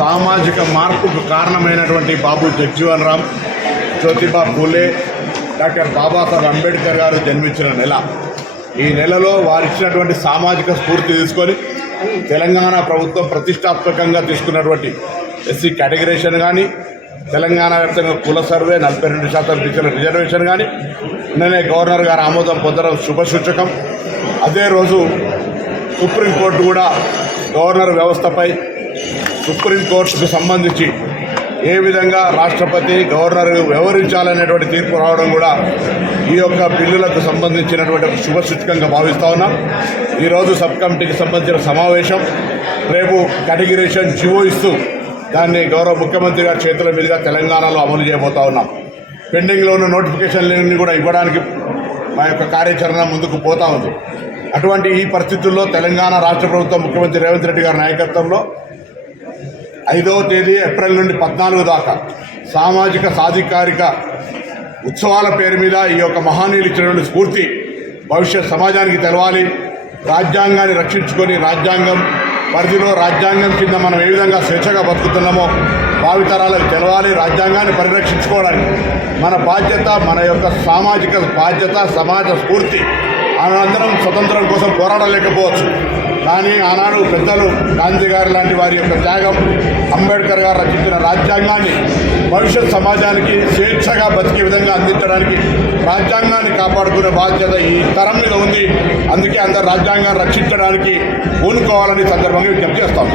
సామాజిక మార్పుకు కారణమైనటువంటి బాబు జగ్జీవన్ రామ్ జ్యోతిబా పూలే డాక్టర్ బాబాసాహెబ్ అంబేద్కర్ గారు జన్మించిన నెల. ఈ నెలలో వారు ఇచ్చినటువంటి సామాజిక స్ఫూర్తి తీసుకొని తెలంగాణ ప్రభుత్వం ప్రతిష్టాత్మకంగా తీసుకున్నటువంటి ఎస్సీ కేటగిరేషన్ కానీ తెలంగాణ వ్యాప్తంగా కుల సర్వే నలభై రెండు శాతం బీసీల రిజర్వేషన్ కానీ నిన్ననే గవర్నర్ గారు ఆమోదం పొందడం శుభసూచకం. అదే రోజు సుప్రీంకోర్టు కూడా గవర్నర్ వ్యవస్థపై సుప్రీంకోర్టుకు సంబంధించి ఏ విధంగా రాష్ట్రపతి గవర్నర్ వ్యవహరించాలనేటువంటి తీర్పు రావడం కూడా ఈ యొక్క బిల్లులకు సంబంధించినటువంటి ఒక శుభసూచకంగా భావిస్తా ఉన్నాం. ఈరోజు సబ్ కమిటీకి సంబంధించిన సమావేశం. రేపు కేటగిరేషన్ జివో ఇస్తూ దాన్ని గౌరవ ముఖ్యమంత్రి గారి చేతుల మీదుగా తెలంగాణలో అమలు చేయబోతా ఉన్నాం. పెండింగ్లో ఉన్న నోటిఫికేషన్లన్నీ కూడా ఇవ్వడానికి మా యొక్క కార్యాచరణ ముందుకు పోతా ఉంది. అటువంటి ఈ పరిస్థితుల్లో తెలంగాణ రాష్ట్ర ప్రభుత్వం ముఖ్యమంత్రి రేవంత్ రెడ్డి గారి నాయకత్వంలో ఐదవ తేదీ ఏప్రిల్ నుండి పద్నాలుగు దాకా సామాజిక సాధికారిక ఉత్సవాల పేరు మీద ఈ యొక్క మహానీయులు ఇచ్చినటువంటి స్ఫూర్తి భవిష్యత్ సమాజానికి తెలవాలి. రాజ్యాంగాన్ని రక్షించుకొని రాజ్యాంగం పరిధిలో రాజ్యాంగం కింద మనం ఏ విధంగా స్వేచ్ఛగా బతుకుతున్నామో భావితరాలకు తెలవాలి. రాజ్యాంగాన్ని పరిరక్షించుకోవడానికి మన బాధ్యత మన యొక్క సామాజిక బాధ్యత సమాజ స్ఫూర్తి. అనంతరం స్వతంత్రం కోసం పోరాడలేకపోవచ్చు. కానీ ఆనాడు పెద్దలు గాంధీ గారు లాంటి వారి యొక్క త్యాగం అంబేద్కర్ గారు రచించిన రాజ్యాంగాన్ని భవిష్యత్ సమాజానికి స్వేచ్ఛగా బతికే విధంగా అందించడానికి రాజ్యాంగాన్ని కాపాడుకునే బాధ్యత ఈ తరం మీద ఉంది. అందుకే అందరు రాజ్యాంగాన్ని రక్షించడానికి పూనుకోవాలని సందర్భంగా విజ్ఞప్తి చేస్తాం.